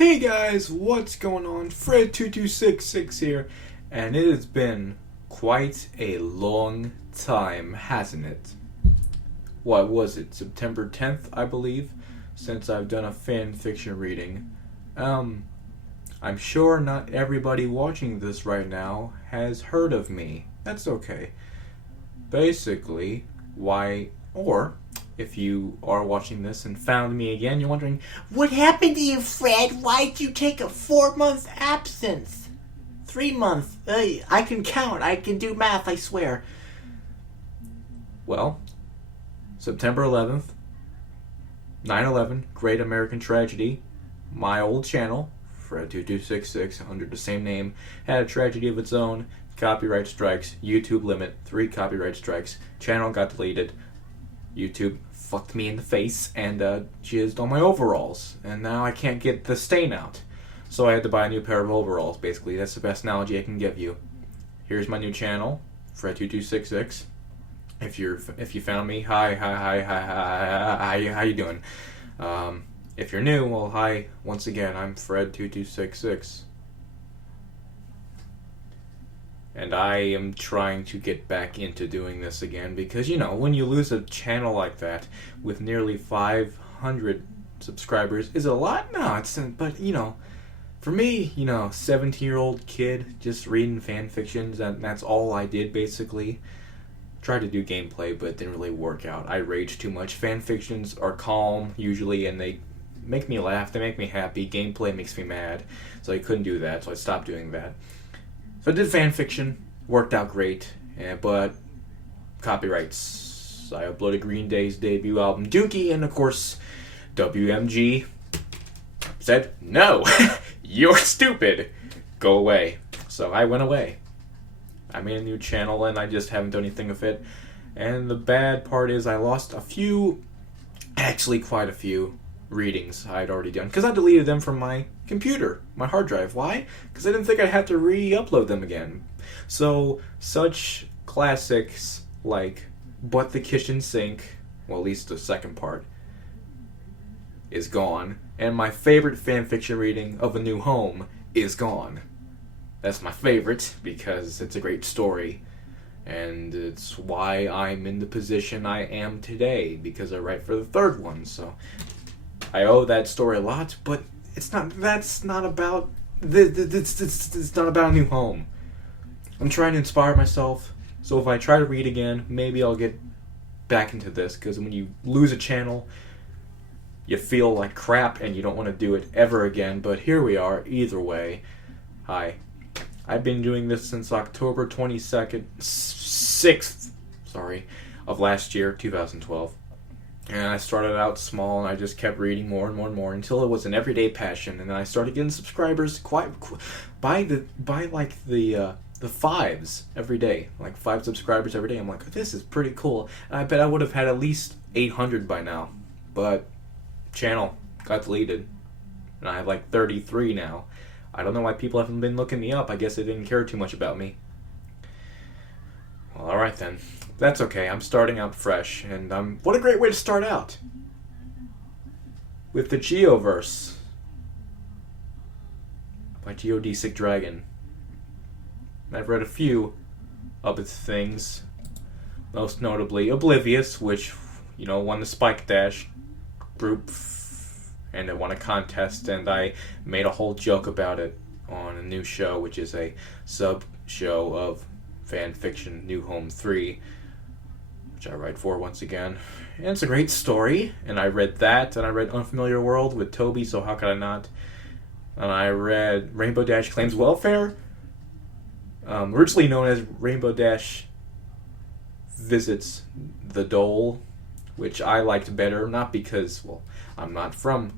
Hey guys, what's going on? Fred2266 here, and it has been quite a long time, hasn't it? What was it, September 10th, I believe, since I've done a fan fiction reading. I'm sure not everybody watching this right now has heard of me. That's okay. Basically, if you are watching this and found me again, you're wondering, what happened to you, Fred? Why'd you take a 4-month absence? 3 months. I can count. I can do math, I swear. Well, September 11th, 9/11, Great American Tragedy, my old channel, Fred2266, under the same name, had a tragedy of its own. Copyright strikes, YouTube limit, 3 copyright strikes, channel got deleted, YouTube fucked me in the face and jizzed on my overalls, and now I can't get the stain out. So I had to buy a new pair of overalls, basically. That's the best analogy I can give you. Here's my new channel, Fred2266. If you found me, hi, how you doing? If you're new, well, hi, once again, I'm Fred2266. And I am trying to get back into doing this again because, when you lose a channel like that with nearly 500 subscribers, is it a lot? No, but, for me, 17-year-old kid just reading fan fictions, and that's all I did, basically. Tried to do gameplay, but it didn't really work out. I rage too much. Fan fictions are calm, usually, and they make me laugh, they make me happy. Gameplay makes me mad, so I couldn't do that, so I stopped doing that. So I did fan fiction, worked out great, but copyrights. I uploaded Green Day's debut album, Dookie, and of course, WMG said, no, you're stupid, go away. So I went away. I made a new channel, and I just haven't done anything with it. And the bad part is I lost quite a few readings I had already done, because I deleted them from my computer, my hard drive. Why? Because I didn't think I'd have to re-upload them again. So such classics like But the Kitchen Sink, well, at least the second part, is gone, and my favorite fanfiction reading of A New Home is gone. That's my favorite because it's a great story, and it's why I'm in the position I am today, because I write for the third one. So I owe that story a lot, but it's not about A New Home. I'm trying to inspire myself, so if I try to read again, maybe I'll get back into this, because when you lose a channel, you feel like crap and you don't want to do it ever again, but here we are, either way. Hi. I've been doing this since October 6th, of last year, 2012. And I started out small, and I just kept reading more and more and more until it was an everyday passion. And then I started getting subscribers by the fives every day, like 5 subscribers every day. I'm like, this is pretty cool. And I bet I would have had at least 800 by now, but channel got deleted, and I have like 33 now. I don't know why people haven't been looking me up. I guess they didn't care too much about me. Well, alright then. That's okay. I'm starting out fresh, and what a great way to start out. With the Geoverse by Geodesic Dragon. I've read a few of its things. Most notably Oblivious, which, won the Spike Dash group, and it won a contest, and I made a whole joke about it on a new show, which is a sub-show of fan fiction New Home 3, which I write for once again. And it's a great story, and I read that, and I read Unfamiliar World with Toby, so how could I not? And I read Rainbow Dash Claims Welfare, originally known as Rainbow Dash Visits the Dole, which I liked better, not because, I'm not from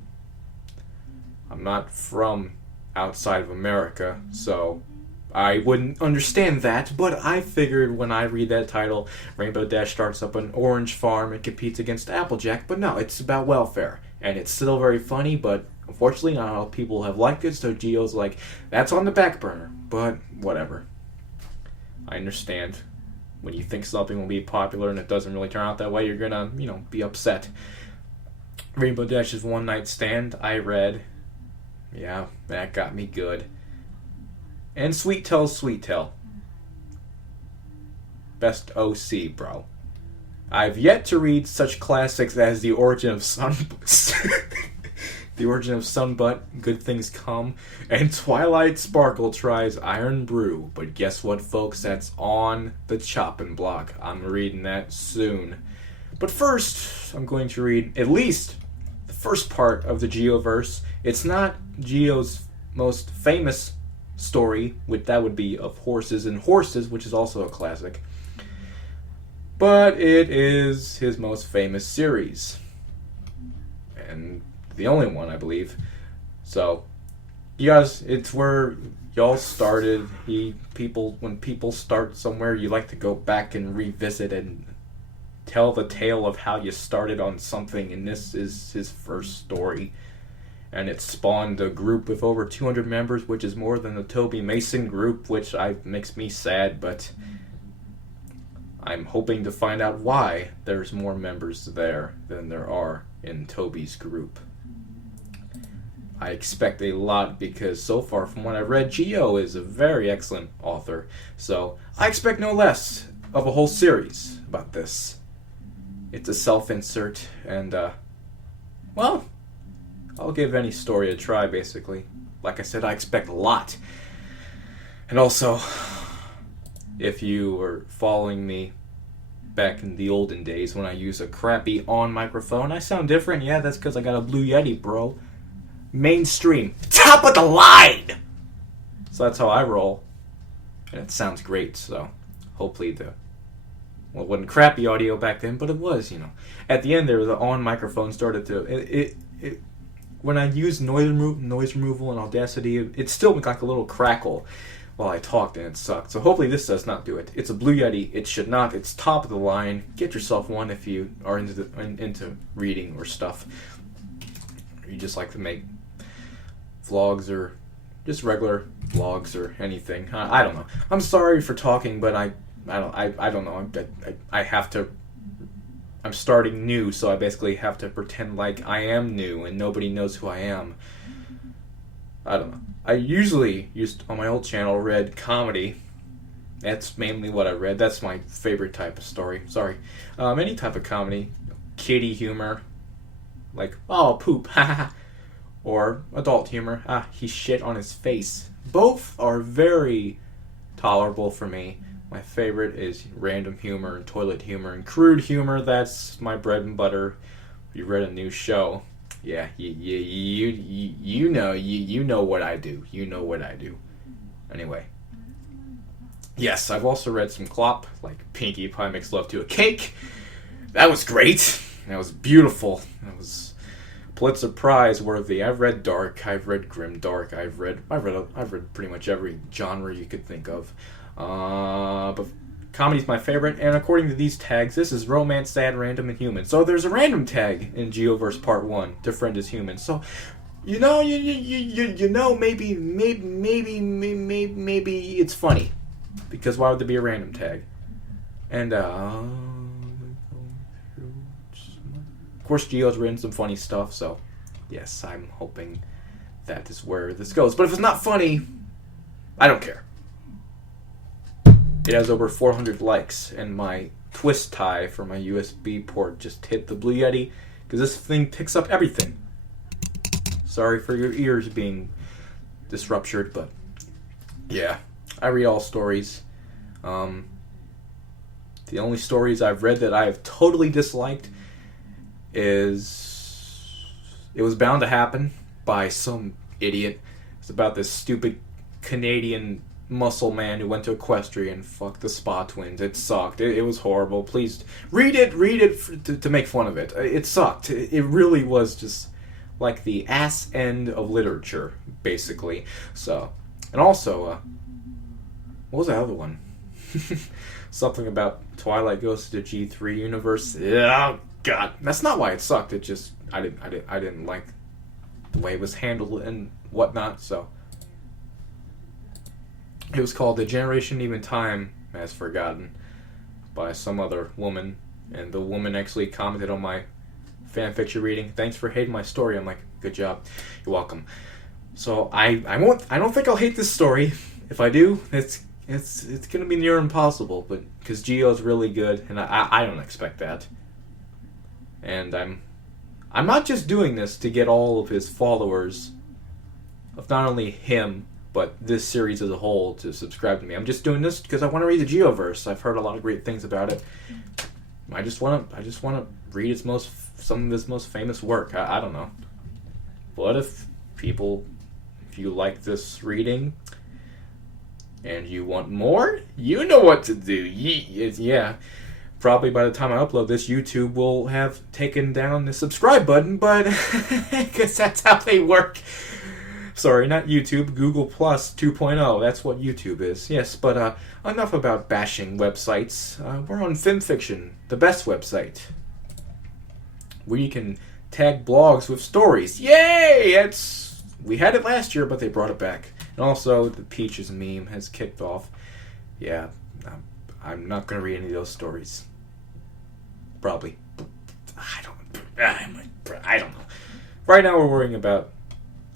outside of America, so I wouldn't understand that, but I figured when I read that title, Rainbow Dash starts up an orange farm and competes against Applejack, but no, it's about welfare, and it's still very funny, but unfortunately not all people have liked it, so Geo's like, that's on the back burner, but whatever. I understand. When you think something will be popular and it doesn't really turn out that way, you're gonna, be upset. Rainbow Dash's One Night Stand, I read Yeah, that got me good. And Sweet Tell. Best OC, bro. I've yet to read such classics as The Origin of The Origin of Sunbutt, Good Things Come, and Twilight Sparkle tries Iron Brew. But guess what, folks? That's on the chopping block. I'm reading that soon. But first, I'm going to read at least the first part of the Geoverse. It's not Geo's most famous story, which that would be of Horses and Horses, which is also a classic. But it is his most famous series. And the only one, I believe. So, you guys, it's where y'all started. When people start somewhere, you like to go back and revisit and tell the tale of how you started on something, and this is his first story. And it spawned a group with over 200 members, which is more than the Toby Mason group, which makes me sad, but I'm hoping to find out why there's more members there than there are in Toby's group. I expect a lot because so far from what I've read, Geo is a very excellent author. So I expect no less of a whole series about this. It's a self-insert and, well, I'll give any story a try, basically. Like I said, I expect a lot. And also, if you were following me back in the olden days when I used a crappy on microphone, I sound different. Yeah, that's because I got a Blue Yeti, bro. Mainstream. Top of the line! So that's how I roll. And it sounds great, so hopefully it wasn't crappy audio back then, but it was, At the end there, the on microphone started to... When I used noise removal and Audacity, it still made like a little crackle while I talked, and it sucked. So hopefully this does not do it. It's a Blue Yeti. It should not. It's top of the line. Get yourself one if you are into reading or stuff. Or you just like to make vlogs or just regular vlogs or anything. I don't know. I'm sorry for talking, but I don't know. I have to. I'm starting new, so I basically have to pretend like I am new and nobody knows who I am. I don't know. I usually on my old channel, read comedy. That's mainly what I read. That's my favorite type of story. Sorry. Any type of comedy. Kiddie humor. Like, oh, poop, haha. Or adult humor. He shit on his face. Both are very tolerable for me. My favorite is random humor and toilet humor and crude humor. That's my bread and butter. You read a new show. Yeah, you know what I do. You know what I do. Anyway. Yes, I've also read some clop, like Pinkie Pie Makes Love to a Cake. That was great. That was beautiful. That was Pulitzer Prize worthy. I've read dark. I've read grim dark. I've read pretty much every genre you could think of. But comedy's my favorite, and according to these tags, this is romance, sad, random, and human. So there's a random tag in Geoverse Part 1 to friend is human. So, maybe it's funny. Because why would there be a random tag? And, of course, Geo's written some funny stuff, so yes, I'm hoping that is where this goes. But if it's not funny, I don't care. It has over 400 likes, and my twist tie for my USB port just hit the Blue Yeti, because this thing picks up everything. Sorry for your ears being disruptured, but yeah, I read all stories. The only stories I've read that I have totally disliked is It Was Bound to Happen by some idiot. It's about this stupid Canadian muscle man who went to Equestria and fucked the Spa Twins. It sucked. It was horrible. Please read it to make fun of it. It sucked. It really was just like the ass end of literature, basically. So, and also, what was the other one? Something about Twilight goes to the G3 universe. Oh God, that's not why it sucked. It just I didn't like the way it was handled and whatnot. So. It was called The Generation Even Time Has Forgotten by some other woman, and the woman actually commented on my fanfiction reading. Thanks for hating my story. I'm like, good job. You're welcome. So I don't think I'll hate this story. If I do, it's gonna be near impossible. But because Geo's really good, and I don't expect that. And I'm not just doing this to get all of his followers, of not only him but this series as a whole, to subscribe to me. I'm just doing this because I want to read the Geoverse. I've heard a lot of great things about it. I just want to read some of his most famous work. I don't know. But if you like this reading and you want more, you know what to do. Yeah. Probably by the time I upload this, YouTube will have taken down the subscribe button, but because that's how they work. Sorry, not YouTube, Google Plus 2.0. That's what YouTube is. Yes, but enough about bashing websites. We're on FimFiction, the best website, where you can tag blogs with stories. Yay! We had it last year, but they brought it back. And also, the Peaches meme has kicked off. Yeah, I'm not going to read any of those stories. Probably. I don't know. Right now, we're worrying about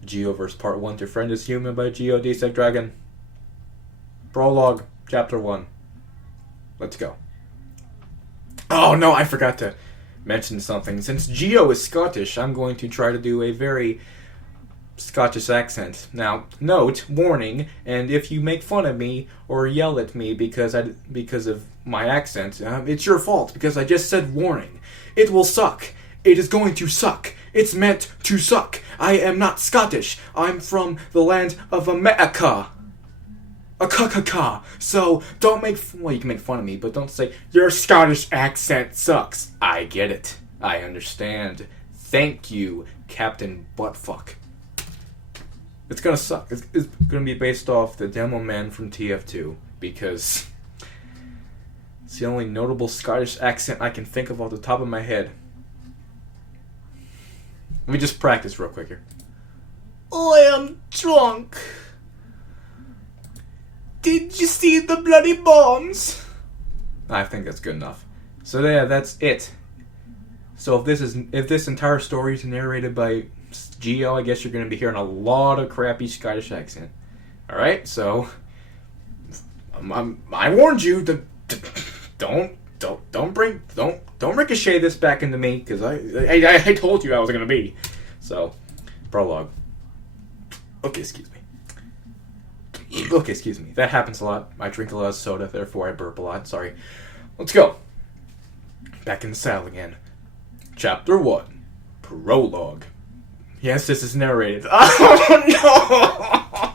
Geoverse Part 1 to Friend is Human by Geo Desec Dragon. Prologue, Chapter 1. Let's go. Oh no, I forgot to mention something. Since Geo is Scottish, I'm going to try to do a very Scottish accent. Now, note, warning, and if you make fun of me or yell at me because of my accent, it's your fault, because I just said warning. It will suck. It is going to suck. It's meant to suck. I am not Scottish. I'm from the land of America. So don't you can make fun of me, but don't say, your Scottish accent sucks. I get it. I understand. Thank you, Captain Buttfuck. It's gonna suck. It's gonna be based off the Demo Man from TF2, because it's the only notable Scottish accent I can think of off the top of my head. Let me just practice real quick here. I am drunk. Did you see the bloody bombs? I think that's good enough. So yeah, that's it. So if this entire story is narrated by Geo, I guess you're going to be hearing a lot of crappy Scottish accent. All right, so I warned you to don't ricochet this back into me, because I told you I was going to be. So, prologue. Okay, excuse me. That happens a lot. I drink a lot of soda, therefore I burp a lot. Sorry. Let's go. Back in the saddle again. Chapter 1. Prologue. Yes, this is narrated. Oh no!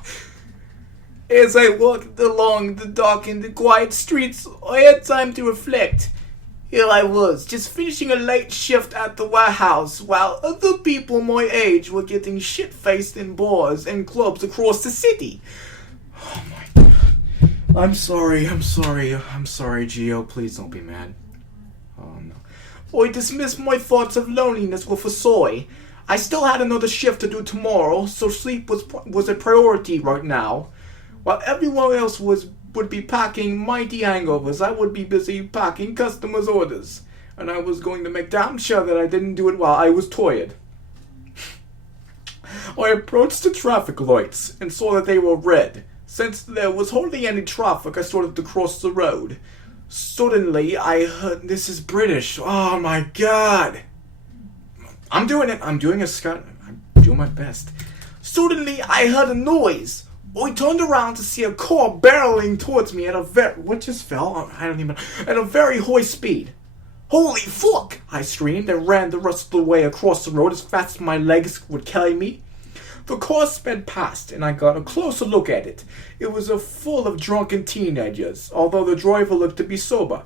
As I walked along the dark and quiet streets, I had time to reflect. Here I was, just finishing a late shift at the warehouse, while other people my age were getting shit-faced in bars and clubs across the city. Oh my god. I'm sorry, Geo. Please don't be mad. Oh no. I dismissed my thoughts of loneliness with a sigh. I still had another shift to do tomorrow, so sleep was a priority right now. While everyone else would be packing mighty hangovers, I would be busy packing customers' orders. And I was going to make damn sure that I didn't do it while I was tired. I approached the traffic lights and saw that they were red. Since there was hardly any traffic, I started to cross the road. Suddenly, I heard... This is British. Oh my god. I'm doing it. I'm doing my best. Suddenly, I heard a noise. I turned around to see a car barreling towards me at a very high speed. Holy fuck! I screamed and ran the rest of the way across the road as fast as my legs would carry me. The car sped past, and I got a closer look at it. It was full of drunken teenagers, although the driver looked to be sober.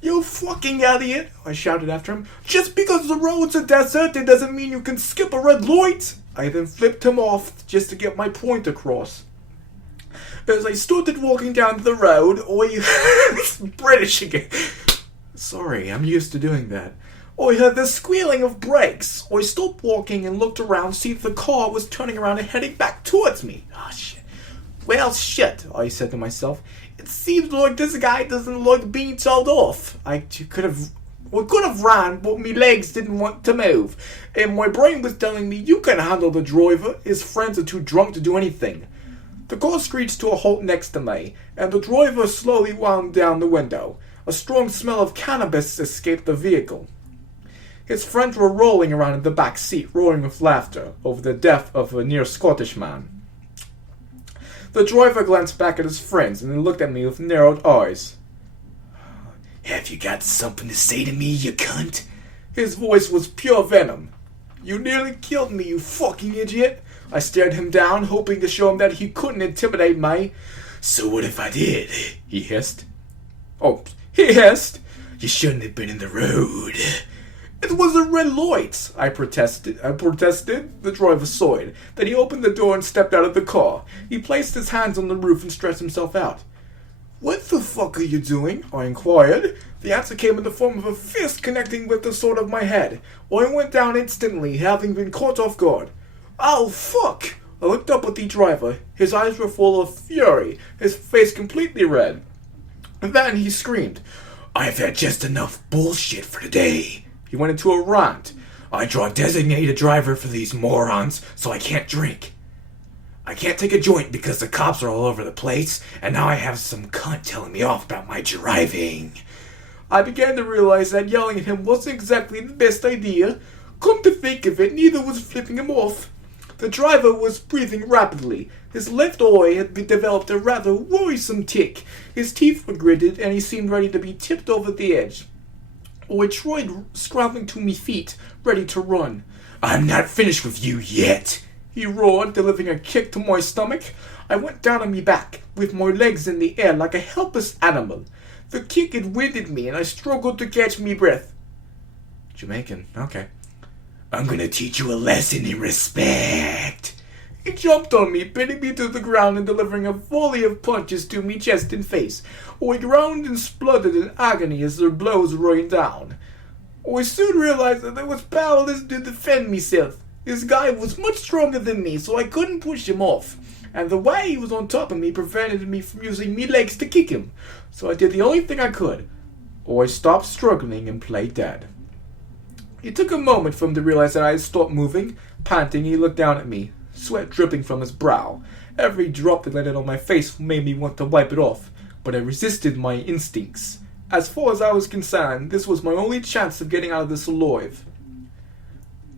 You fucking idiot! I shouted after him. Just because the roads are deserted doesn't mean you can skip a red light! I then flipped him off just to get my point across. As I started walking down the road, it's British again. Sorry, I'm used to doing that. I heard the squealing of brakes. I stopped walking and looked around to see if the car was turning around and heading back towards me. Oh, shit. Well, shit, I said to myself. It seems like this guy doesn't like being told off. I could have I could have ran, but my legs didn't want to move, and my brain was telling me, you can handle the driver, his friends are too drunk to do anything. The car screeched to a halt next to me, and the driver slowly wound down the window. A strong smell of cannabis escaped the vehicle. His friends were rolling around in the back seat, roaring with laughter over the death of a near Scottish man. The driver glanced back at his friends and then looked at me with narrowed eyes. Have you got something to say to me, you cunt? His voice was pure venom. You nearly killed me, you fucking idiot. I stared him down, hoping to show him that he couldn't intimidate me. So what if I did? He hissed. Oh, he hissed? You shouldn't have been in the road. It was a red light, I protested. The driver sighed. Then he opened the door and stepped out of the car. He placed his hands on the roof and stretched himself out. What the fuck are you doing? I inquired. The answer came in the form of a fist connecting with the side of my head. I went down instantly, having been caught off guard. Oh, fuck! I looked up at the driver. His eyes were full of fury, his face completely red. And then he screamed, I've had just enough bullshit for today. He went into a rant. I draw a designated driver for these morons, so I can't drink. I can't take a joint because the cops are all over the place, and now I have some cunt telling me off about my driving. I began to realize that yelling at him wasn't exactly the best idea. Come to think of it, neither was flipping him off. The driver was breathing rapidly. His left eye had developed a rather worrisome tic. His teeth were gritted, and he seemed ready to be tipped over the edge. I tried scrambling to my feet, ready to run. I'm not finished with you yet, he roared, delivering a kick to my stomach. I went down on my back, with my legs in the air like a helpless animal. The kick had winded me, and I struggled to catch me breath. Jamaican, okay. I'm gonna teach you a lesson in respect. He jumped on me, pinning me to the ground and delivering a volley of punches to me chest and face. I groaned and spluttered in agony as their blows rained down. I soon realized that I was powerless to defend myself. This guy was much stronger than me, so I couldn't push him off. And the way he was on top of me prevented me from using me legs to kick him. So I did the only thing I could. I stopped struggling and played dead. It took a moment for him to realize that I had stopped moving. Panting, he looked down at me, sweat dripping from his brow. Every drop that landed on my face made me want to wipe it off, but I resisted my instincts. As far as I was concerned, this was my only chance of getting out of this alive.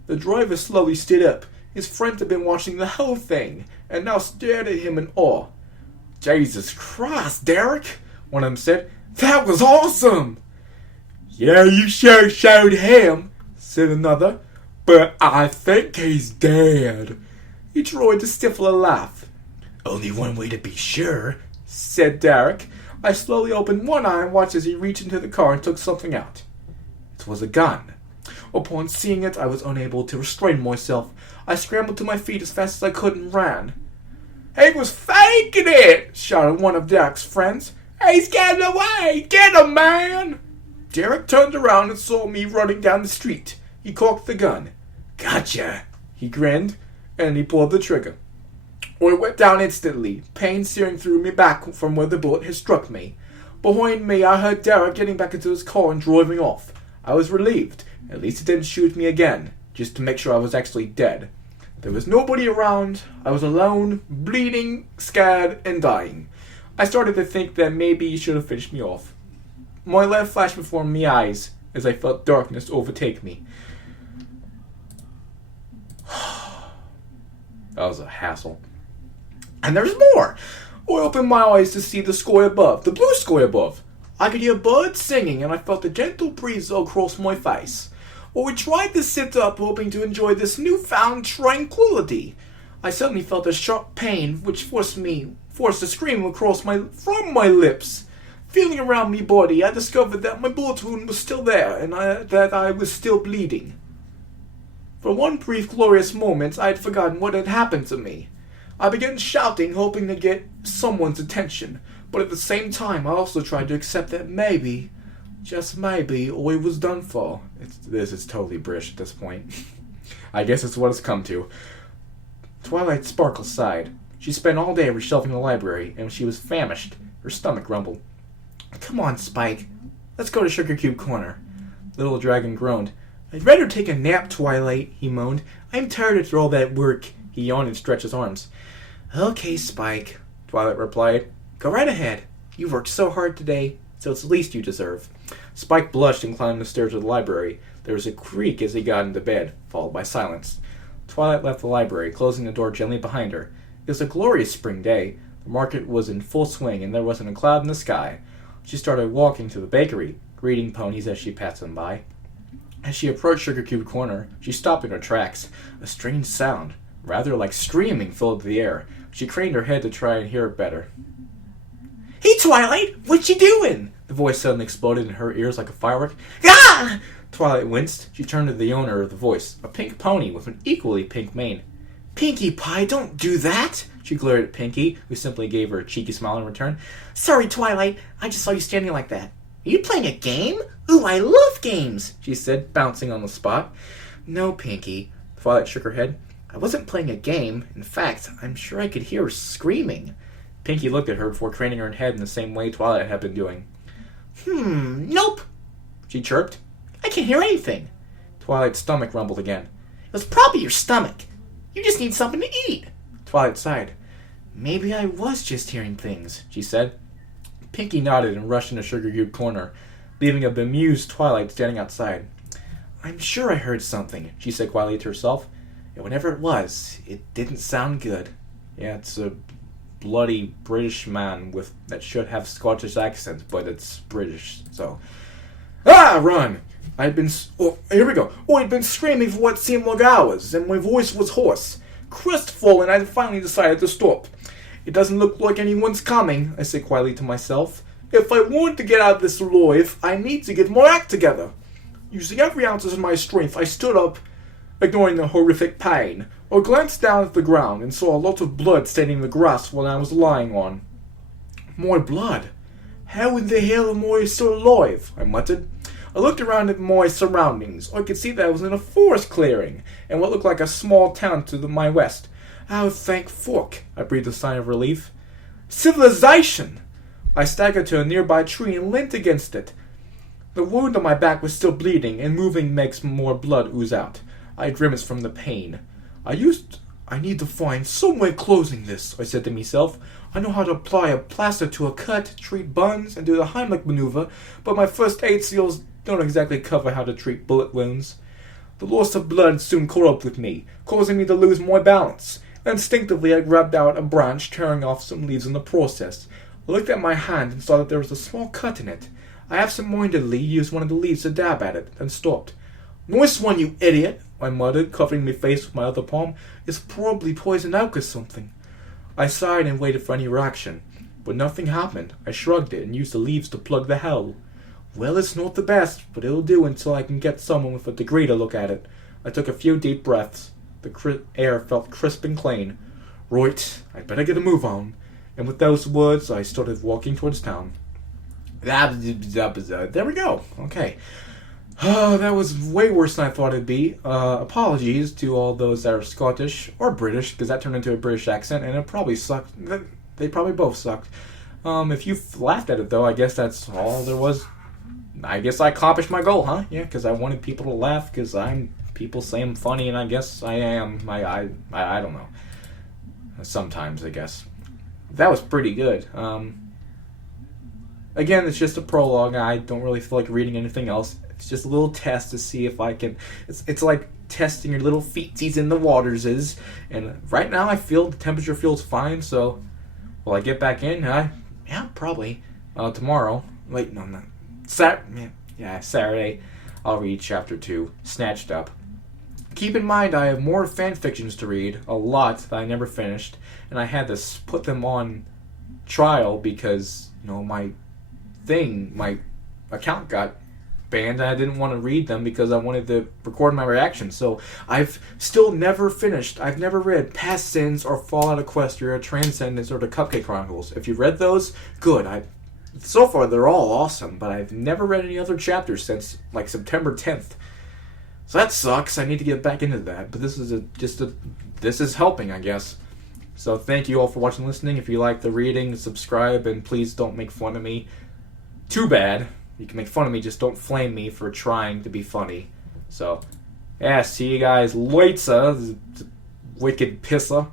The driver slowly stood up. His friends had been watching the whole thing, and now stared at him in awe. Jesus Christ, Derek, one of them said. That was awesome! Yeah, you sure showed him, said another. But I think he's dead. He tried to stifle a laugh. Only one way to be sure, said Derek. I slowly opened one eye and watched as he reached into the car and took something out. It was a gun. Upon seeing it, I was unable to restrain myself. I scrambled to my feet as fast as I could and ran. He was faking it, shouted one of Derek's friends. He's getting away! Get him, man! Derek turned around and saw me running down the street. He cocked the gun. Gotcha, he grinned, and he pulled the trigger. I went down instantly, pain searing through me back from where the bullet had struck me. Behind me, I heard Derek getting back into his car and driving off. I was relieved. At least it didn't shoot me again, just to make sure I was actually dead. There was nobody around. I was alone, bleeding, scared, and dying. I started to think that maybe he should have finished me off. My life flashed before my eyes as I felt darkness overtake me. That was a hassle. And there's more! I opened my eyes to see the sky above, the blue sky above. I could hear birds singing, and I felt a gentle breeze across my face. I tried to sit up, hoping to enjoy this newfound tranquility. I suddenly felt a sharp pain, which forced a scream from my lips. Feeling around my body, I discovered that my bullet wound was still there, and that I was still bleeding. For one brief, glorious moment, I had forgotten what had happened to me. I began shouting, hoping to get someone's attention, but at the same time, I also tried to accept that maybe, just maybe, I was done for. This is totally British at this point. I guess it's what it's come to. Twilight Sparkle sighed. She spent all day reshelving the library, and she was famished. Her stomach rumbled. Come on, Spike. Let's go to Sugar Cube Corner. The little dragon groaned. I'd rather take a nap, Twilight, he moaned. I'm tired after all that work. He yawned and stretched his arms. Okay, Spike, Twilight replied. Go right ahead. You worked so hard today, so it's the least you deserve. Spike blushed and climbed the stairs of the library. There was a creak as he got into bed, followed by silence. Twilight left the library, closing the door gently behind her. It was a glorious spring day. The market was in full swing, and there wasn't a cloud in the sky. She started walking to the bakery, greeting ponies as she passed them by. As she approached Sugar Cube Corner, she stopped in her tracks. A strange sound, rather like screaming, filled the air. She craned her head to try and hear it better. Hey, Twilight! What you doing? The voice suddenly exploded in her ears like a firework. Ah! Twilight winced. She turned to the owner of the voice, a pink pony with an equally pink mane. Pinkie Pie, don't do that! She glared at Pinkie, who simply gave her a cheeky smile in return. Sorry, Twilight. I just saw you standing like that. Are you playing a game? Ooh, I love games, she said, bouncing on the spot. No, Pinkie. Twilight shook her head. I wasn't playing a game. In fact, I'm sure I could hear her screaming. Pinkie looked at her before craning her head in the same way Twilight had been doing. Nope, she chirped. I can't hear anything. Twilight's stomach rumbled again. It was probably your stomach. You just need something to eat. Twilight sighed. Maybe I was just hearing things, she said. Pinkie nodded and rushed into Sugar Cube Corner, leaving a bemused Twilight standing outside. I'm sure I heard something, she said quietly to herself. And whatever it was, it didn't sound good. Yeah, it's a bloody British man that should have Scottish accent, but it's British, so... Run! I'd been screaming for what seemed like hours, and my voice was hoarse. Crestfallen, I finally decided to stop. It doesn't look like anyone's coming, I said quietly to myself. If I want to get out of this alive, I need to get my act together. Using every ounce of my strength, I stood up, ignoring the horrific pain. I glanced down at the ground and saw a lot of blood staining the grass while I was lying on. More blood? How in the hell am I still alive? I muttered. I looked around at my surroundings. I could see that I was in a forest clearing, and what looked like a small town to my west. Oh, thank fuck, I breathed a sigh of relief. Civilization! I staggered to a nearby tree and leant against it. The wound on my back was still bleeding, and moving makes more blood ooze out. I grimaced from the pain. I need to find some way closing this, I said to myself. I know how to apply a plaster to a cut, treat burns, and do the Heimlich maneuver, but my first aid skills don't exactly cover how to treat bullet wounds. The loss of blood soon caught up with me, causing me to lose my balance. Instinctively, I grabbed out a branch, tearing off some leaves in the process. I looked at my hand and saw that there was a small cut in it. I absent-mindedly used one of the leaves to dab at it, then stopped. Nice one, you idiot, I muttered, covering my face with my other palm. It's probably poisoned oak or something. I sighed and waited for any reaction, but nothing happened. I shrugged it and used the leaves to plug the hole. Well, it's not the best, but it'll do until I can get someone with a degree to look at it. I took a few deep breaths. The air felt crisp and clean. Right, I'd better get a move on. And with those words, I started walking towards town. There we go. Okay. That was way worse than I thought it'd be. Apologies to all those that are Scottish or British, because that turned into a British accent, and it probably sucked. They probably both sucked. If you laughed at it, though, I guess that's all there was. I guess I accomplished my goal, huh? Yeah, because I wanted people to laugh, because people say I'm funny, and I guess I am. I don't know. Sometimes, I guess. That was pretty good. Again, it's just a prologue. I don't really feel like reading anything else. It's just a little test to see if I can... It's like testing your little feetsies in the waters is. And right now I feel the temperature feels fine, so... Will I get back in? Yeah, probably. Tomorrow. Wait, no, not... Saturday. I'll read Chapter 2. Snatched Up. Keep in mind I have more fanfictions to read. A lot that I never finished. And I had to put them on trial because, my account got banned, and I didn't want to read them because I wanted to record my reaction. So I've still never finished. I've never read Past Sins or Fallout Equestria, Transcendence, or the Cupcake Chronicles. If you've read those, good. So far they're all awesome, but I've never read any other chapters since like September 10th. So that sucks. I need to get back into that. But this is helping, I guess. So thank you all for watching and listening. If you like the reading, subscribe, and please don't make fun of me. Too bad. You can make fun of me, just don't flame me for trying to be funny. So, yeah, see you guys later, wicked pisser.